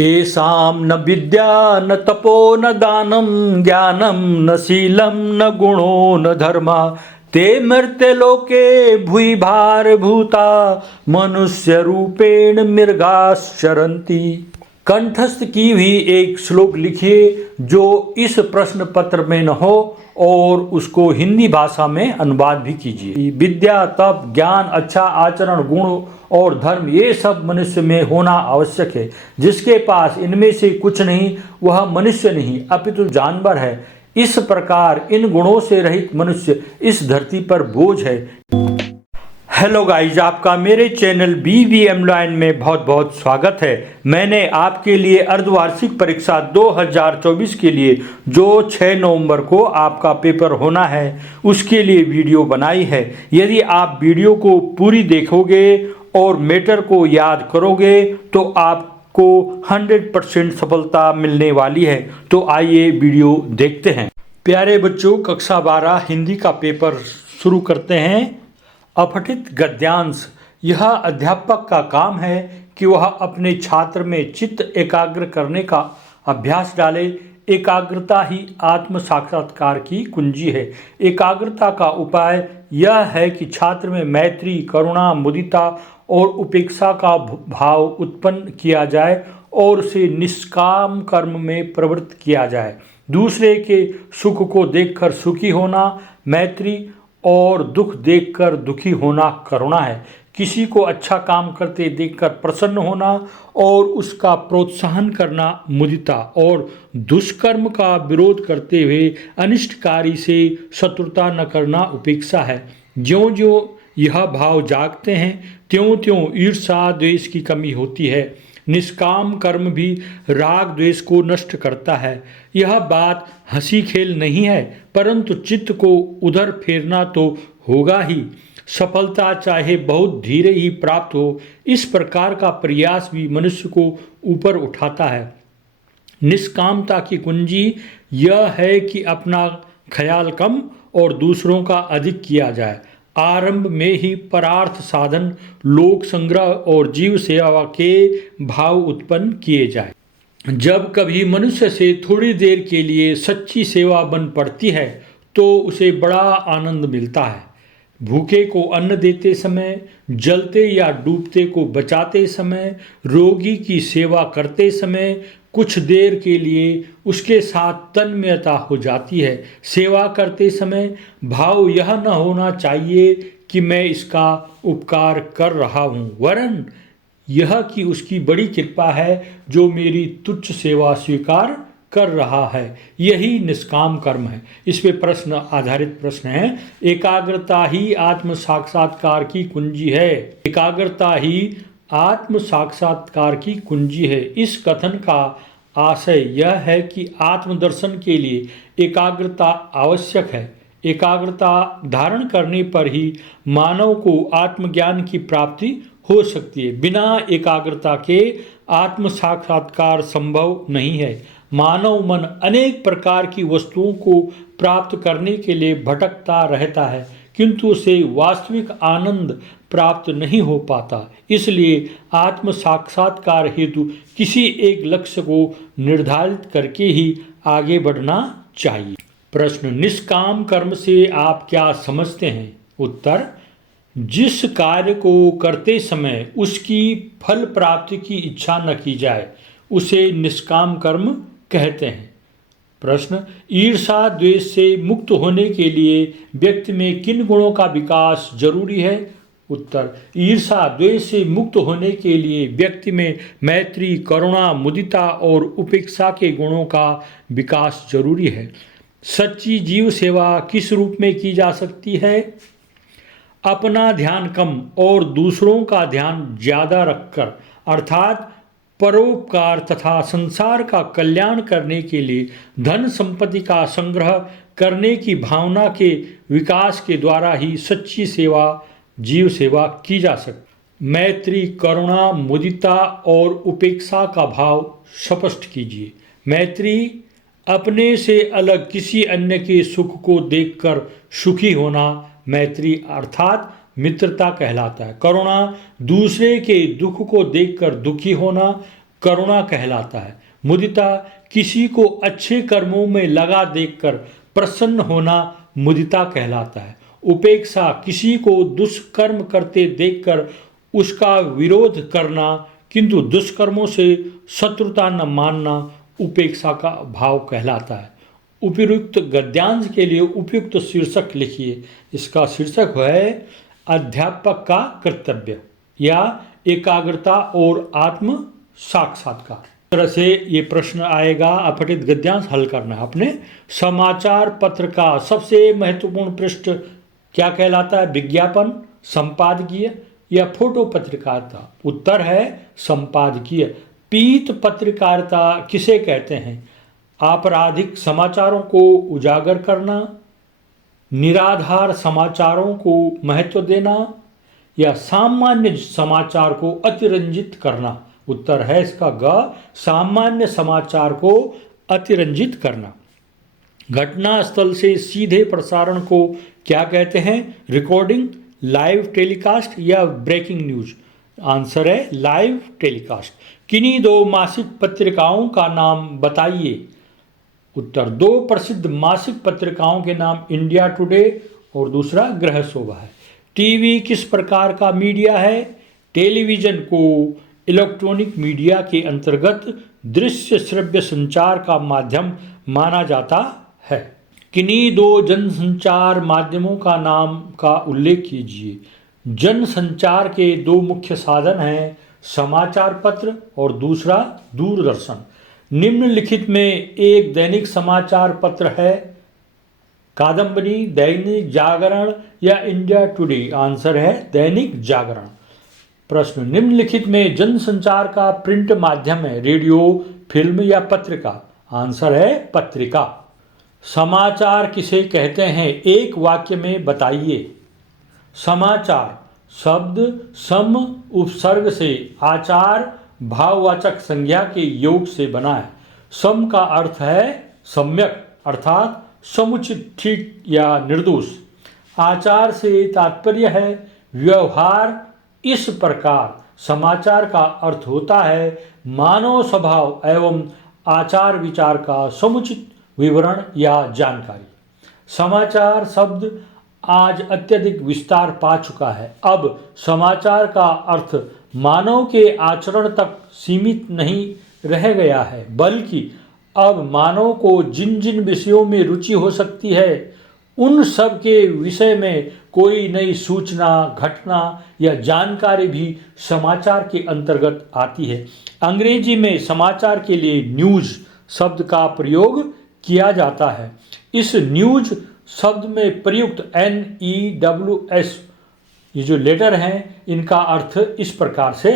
येषां न विद्या न तपो न दानं ज्ञानं न शीलं न गुणो न धर्मा ते मर्त्यलोके भुवि भारभूता मनुष्य रूपेण मृगाश्चरन्ति। कंठस्थ की हुई एक श्लोक लिखिए जो इस प्रश्न पत्र में न हो और उसको हिंदी भाषा में अनुवाद भी कीजिए। विद्या, तप, ज्ञान, अच्छा आचरण, गुण और धर्म ये सब मनुष्य में होना आवश्यक है। जिसके पास इनमें से कुछ नहीं वह मनुष्य नहीं अपितु जानवर है। इस प्रकार इन गुणों से रहित मनुष्य इस धरती पर बोझ है। हेलो गाइज, आपका मेरे चैनल BVM लाइन में बहुत बहुत स्वागत है। मैंने आपके लिए अर्धवार्षिक परीक्षा 2024 के लिए जो 6 नवंबर को आपका पेपर होना है उसके लिए वीडियो बनाई है। यदि आप वीडियो को पूरी देखोगे और मैटर को याद करोगे तो आपको 100% सफलता मिलने वाली है। तो आइए वीडियो देखते हैं। प्यारे बच्चों, कक्षा 12 हिंदी का पेपर शुरू करते हैं। अपठित गद्यांश। यह अध्यापक का काम है कि वह अपने छात्र में चित्त एकाग्र करने का अभ्यास डाले। एकाग्रता ही आत्म साक्षात्कार की कुंजी है। एकाग्रता का उपाय यह है कि छात्र में मैत्री, करुणा, मुदिता और उपेक्षा का भाव उत्पन्न किया जाए और उसे निष्काम कर्म में प्रवृत्त किया जाए। दूसरे के सुख को देखकर सुखी होना मैत्री और दुख देखकर दुखी होना करुणा है। किसी को अच्छा काम करते देखकर प्रसन्न होना और उसका प्रोत्साहन करना मुदिता और दुष्कर्म का विरोध करते हुए अनिष्टकारी से शत्रुता न करना उपेक्षा है। ज्यों ज्यों यह भाव जागते हैं त्यों त्यों ईर्ष्या द्वेष की कमी होती है। निष्काम कर्म भी राग द्वेष को नष्ट करता है। यह बात हंसी खेल नहीं है, परंतु चित्त को उधर फेरना तो होगा ही। सफलता चाहे बहुत धीरे ही प्राप्त हो, इस प्रकार का प्रयास भी मनुष्य को ऊपर उठाता है। निष्कामता की कुंजी यह है कि अपना ख्याल कम और दूसरों का अधिक किया जाए। आरंभ में ही परार्थ साधन, लोक संग्रह और जीव सेवा के भाव उत्पन्न किए जाए। जब कभी मनुष्य से थोड़ी देर के लिए सच्ची सेवा बन पड़ती है तो उसे बड़ा आनंद मिलता है। भूखे को अन्न देते समय, जलते या डूबते को बचाते समय, रोगी की सेवा करते समय कुछ देर के लिए उसके साथ तन्मयता हो जाती है। सेवा करते समय भाव यह न होना चाहिए कि मैं इसका उपकार कर रहा हूँ, वरन यह कि उसकी बड़ी कृपा है जो मेरी तुच्छ सेवा स्वीकार कर रहा है। यही निष्काम कर्म है। इस पे प्रश्न आधारित प्रश्न है। एकाग्रता ही आत्म साक्षात्कार की कुंजी है। एकाग्रता ही आत्म साक्षात्कार की कुंजी है। इस कथन का आशय यह है कि आत्मदर्शन के लिए एकाग्रता आवश्यक है। एकाग्रता धारण करने पर ही मानव को आत्मज्ञान की प्राप्ति हो सकती है। बिना एकाग्रता के आत्म साक्षात्कार संभव नहीं है। मानव मन अनेक प्रकार की वस्तुओं को प्राप्त करने के लिए भटकता रहता है, किंतु उसे वास्तविक आनंद प्राप्त नहीं हो पाता। इसलिए आत्म साक्षात्कार हेतु किसी एक लक्ष्य को निर्धारित करके ही आगे बढ़ना चाहिए। प्रश्न, निष्काम कर्म से आप क्या समझते हैं? उत्तर, जिस कार्य को करते समय उसकी फल प्राप्ति की इच्छा न की जाए उसे निष्काम कर्म कहते हैं। प्रश्न, ईर्ष्या द्वेष से मुक्त होने के लिए व्यक्ति में किन गुणों का विकास जरूरी है? उत्तर, ईर्ष्या द्वेष से मुक्त होने के लिए व्यक्ति में मैत्री, करुणा, मुदिता और उपेक्षा के गुणों का विकास जरूरी है। सच्ची जीव सेवा किस रूप में की जा सकती है? अपना ध्यान कम और दूसरों का ध्यान ज्यादा रखकर, अर्थात परोपकार तथा संसार का कल्याण करने के लिए धन संपत्ति का संग्रह करने की भावना के विकास के द्वारा ही सच्ची सेवा, जीव सेवा की जा सकती। मैत्री, करुणा, मुदिता और उपेक्षा का भाव स्पष्ट कीजिए। मैत्री अपने से अलग किसी अन्य के सुख को देखकर सुखी होना मैत्री अर्थात मित्रता कहलाता है। करुणा दूसरे के दुख को देखकर दुखी होना। करुणा कहलाता है। मुदिता किसी को अच्छे कर्मों में लगा देखकर प्रसन्न होना मुदिता कहलाता है। उपेक्षा किसी को दुष्कर्म करते देखकर उसका विरोध करना किंतु दुष्कर्मों से शत्रुता न मानना उपेक्षा का भाव कहलाता है। उपयुक्त गद्यांश के लिए उपयुक्त शीर्षक लिखिए। इसका शीर्षक है अध्यापक का कर्तव्य या एकाग्रता और आत्म साक्षात्कार। इस तरह से ये प्रश्न आएगा, अपठित गद्यांश हल करना है अपने। समाचार पत्र का सबसे महत्वपूर्ण पृष्ठ क्या कहलाता है? विज्ञापन, संपादकीय या फोटो पत्रकारिता? उत्तर है संपादकीय। पीत पत्रकारिता किसे कहते हैं? आपराधिक समाचारों को उजागर करना, निराधार समाचारों को महत्व देना या सामान्य समाचार को अतिरंजित करना? उत्तर है इसका ग, सामान्य समाचार को अतिरंजित करना। घटना स्थल से सीधे प्रसारण को क्या कहते हैं? रिकॉर्डिंग, लाइव टेलीकास्ट या ब्रेकिंग न्यूज? आंसर है लाइव टेलीकास्ट। किन्हीं दो मासिक पत्रिकाओं का नाम बताइए। उत्तर, दो प्रसिद्ध मासिक पत्रिकाओं के नाम इंडिया टुडे और दूसरा गृह शोभा है। टीवी किस प्रकार का मीडिया है? टेलीविजन को इलेक्ट्रॉनिक मीडिया के अंतर्गत दृश्य श्रव्य संचार का माध्यम माना जाता है। किन्हीं दो जनसंचार माध्यमों का नाम का उल्लेख कीजिए। जनसंचार के दो मुख्य साधन हैं, समाचार पत्र और दूसरा दूरदर्शन। निम्नलिखित में एक दैनिक समाचार पत्र है? कादम्बरी, दैनिक जागरण या इंडिया टुडे? आंसर है दैनिक जागरण। प्रश्न, निम्नलिखित में जनसंचार का प्रिंट माध्यम है? रेडियो, फिल्म या पत्रिका? आंसर है पत्रिका। समाचार किसे कहते हैं? एक वाक्य में बताइए। समाचार शब्द सम उपसर्ग से आचार भाववाचक संज्ञा के योग से बना है। सम का अर्थ है सम्यक अर्थात समुचित, ठीक या निर्दोष। आचार से तात्पर्य है व्यवहार। इस प्रकार समाचार का अर्थ होता है मानव स्वभाव एवं आचार विचार का समुचित विवरण या जानकारी। समाचार शब्द आज अत्यधिक विस्तार पा चुका है। अब समाचार का अर्थ मानव के आचरण तक सीमित नहीं रह गया है, बल्कि अब मानव को जिन जिन विषयों में रुचि हो सकती है उन सब के विषय में कोई नई सूचना, घटना या जानकारी भी समाचार के अंतर्गत आती है। अंग्रेजी में समाचार के लिए न्यूज़ शब्द का किया जाता है। इस न्यूज़ शब्द में प्रयुक्त NEWS ये जो लेटर हैं इनका अर्थ इस प्रकार से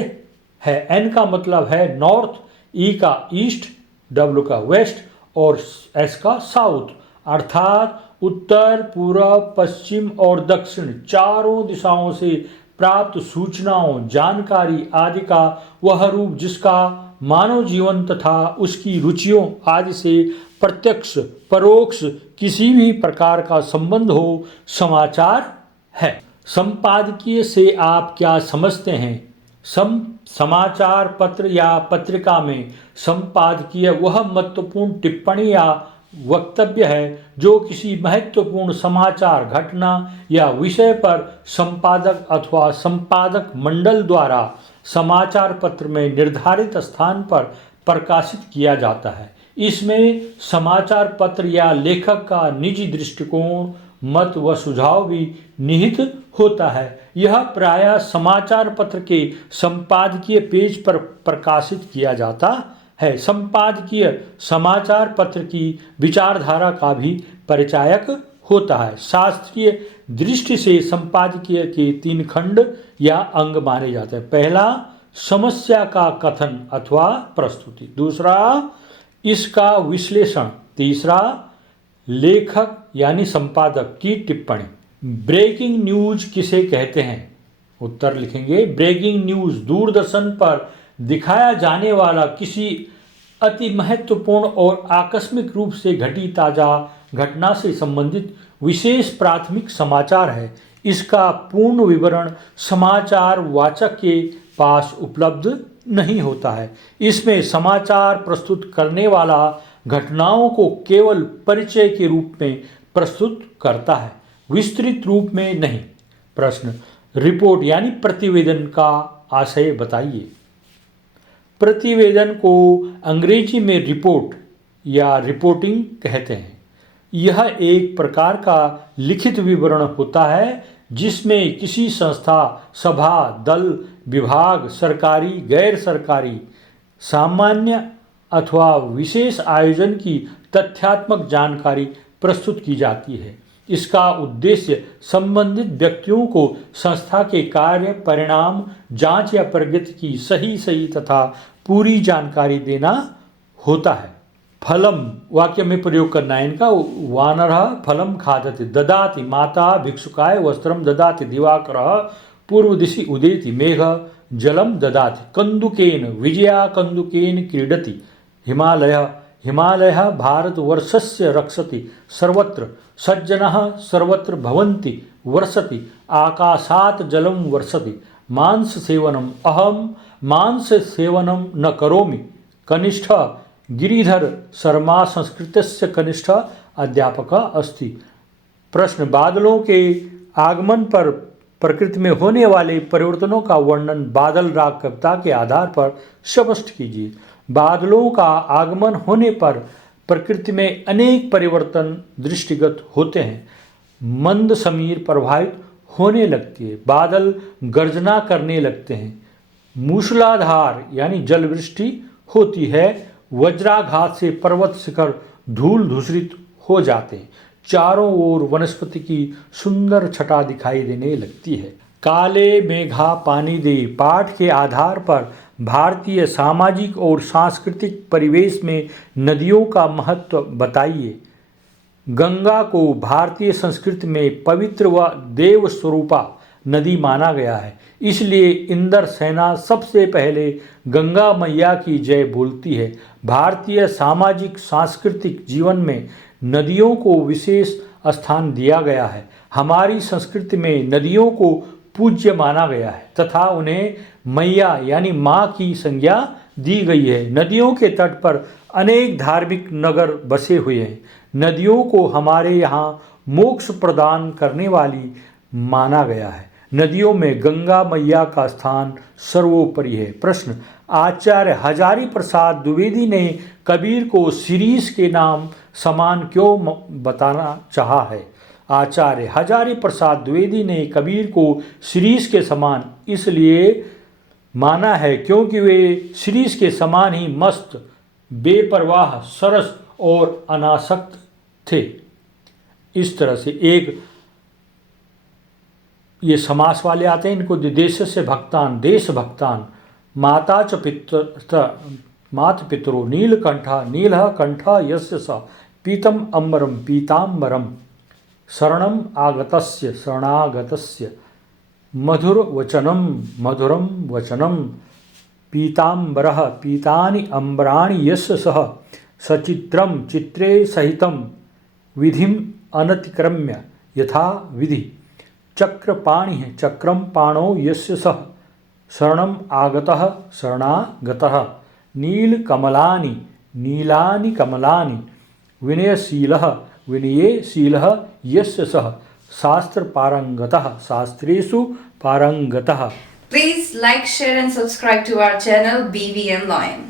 है। N का मतलब है नॉर्थ, E का ईस्ट, W का वेस्ट और S का साउथ, अर्थात उत्तर, पूर्व, पश्चिम और दक्षिण चारों दिशाओं से प्राप्त सूचनाओं, जानकारी आदि का वह रूप जिसका मानव जीवन तथा उसकी रुचियों आदि से प्रत्यक्ष परोक्ष किसी भी प्रकार का संबंध हो समाचार है। संपादकीय से आप क्या समझते हैं? समाचार पत्र या पत्रिका में संपादकीय वह महत्वपूर्ण टिप्पणी या वक्तव्य है जो किसी महत्वपूर्ण समाचार, घटना या विषय पर संपादक अथवा संपादक मंडल द्वारा समाचार पत्र में निर्धारित स्थान पर प्रकाशित किया जाता है। इसमें समाचार पत्र या लेखक का निजी दृष्टिकोण, मत व सुझाव भी निहित होता है। यह प्रायः समाचार पत्र के संपादकीय पेज पर प्रकाशित किया जाता है। संपादकीय समाचार पत्र की विचारधारा का भी परिचायक होता है। शास्त्रीय दृष्टि से संपादकीय के 3 खंड या अंग माने जाते हैं। पहला, समस्या का कथन अथवा प्रस्तुति। दूसरा, इसका विश्लेषण। तीसरा, लेखक यानी संपादक की टिप्पणी। ब्रेकिंग न्यूज किसे कहते हैं? उत्तर लिखेंगे ब्रेकिंग न्यूज दूरदर्शन पर दिखाया जाने वाला किसी अति महत्वपूर्ण और आकस्मिक रूप से घटी ताजा घटना से संबंधित विशेष प्राथमिक समाचार है। इसका पूर्ण विवरण समाचार वाचक के पास उपलब्ध नहीं होता है। इसमें समाचार प्रस्तुत करने वाला घटनाओं को केवल परिचय के रूप में प्रस्तुत करता है, विस्तृत रूप में नहीं। प्रश्न, रिपोर्ट यानी प्रतिवेदन का आशय बताइए। प्रतिवेदन को अंग्रेजी में रिपोर्ट या रिपोर्टिंग कहते हैं। यह एक प्रकार का लिखित विवरण होता है जिसमें किसी संस्था, सभा, दल, विभाग, सरकारी, गैर सरकारी, सामान्य अथवा विशेष आयोजन की तथ्यात्मक जानकारी प्रस्तुत की जाती है। इसका उद्देश्य संबंधित व्यक्तियों को संस्था के कार्य, परिणाम, जांच या प्रगति की सही तथा पूरी जानकारी देना होता है। फलम वाक्य में प्रयोग करना है इनका। वानरः फलम खादति, ददाति माता भिक्षुकाय वस्त्रम, ददाति दिवाकरः पूर्व दिशि उदेति, मेघ जलम ददाति, कंदुकेन विजया कंदुकेन क्रीडति, हिमालयः भारतवर्षस्य रक्षति, सर्वत्र सज्जनः सर्वत्र भवन्ति वर्षति, आकाशात् जलं वर्षति, मांस सेवनम अहम मांस सेवनम न करोमि, कनिष्ठ गिरिधर शर्मा संस्कृतस्य कनिष्ठ अध्यापक अस्ति। प्रश्न, बादलों के आगमन पर प्रकृति में होने वाले परिवर्तनों का वर्णन बादल राग कविता के आधार पर स्पष्ट कीजिए। बादलों का आगमन होने पर प्रकृति में अनेक परिवर्तन दृष्टिगत होते हैं। मंद समीर प्रभावित होने लगती है, बादल गर्जना करने लगते हैं, मूसलाधार यानी जलवृष्टि होती है, वज्राघात से पर्वत शिखर धूल धूसरित हो जाते हैं, चारों ओर वनस्पति की सुंदर छटा दिखाई देने लगती है। काले मेघा पानी दे पाठ के आधार पर भारतीय सामाजिक और सांस्कृतिक परिवेश में नदियों का महत्व बताइए। गंगा को भारतीय संस्कृति में पवित्र व देव स्वरूपा नदी माना गया है, इसलिए इंद्र सेना सबसे पहले गंगा मैया की जय बोलती है। भारतीय सामाजिक सांस्कृतिक जीवन में नदियों को विशेष स्थान दिया गया है। हमारी संस्कृति में नदियों को पूज्य माना गया है तथा उन्हें मैया यानी माँ की संज्ञा दी गई है। नदियों के तट पर अनेक धार्मिक नगर बसे हुए हैं। नदियों को हमारे यहाँ मोक्ष प्रदान करने वाली माना गया है। नदियों में गंगा मैया का स्थान सर्वोपरि है। प्रश्न, आचार्य हजारी प्रसाद द्विवेदी ने कबीर को शिरीष के नाम समान क्यों बताना चाहा है? आचार्य हजारी प्रसाद द्विवेदी ने कबीर को शिरीष के समान इसलिए माना है क्योंकि वे शिरीष के समान ही मस्त, बेपरवाह, सरस और अनासक्त थे। इस तरह से एक ये समास वाले आते हैं, इनको देश से भक्तान, देश भक्तान, माता च मात पितरो नीलकंठा, नीलः कंठा यस्य स, पीतम अम्बरम पीताम्बरम, शरणम आगतस्य शरणागतस्य, मधुर वचनम मधुरम वचनम, पीताम्बरः पीतानि अम्बराणि यस्य सः, सचित्रम चित्रे सहितम, विधिम अनतिक्रम्य यथा विधि, चक्रपाणि चक्रम पाणौ यस्य सः, शरणम आगतः शरणागतः, नीलकमलानि नीलानि कमलानि, विनयशीलः विनयशीलः यस्य सः, शास्त्र पारंगतः शास्त्रेषु पारंगतः। Please like, share and subscribe to our channel BVM Lion.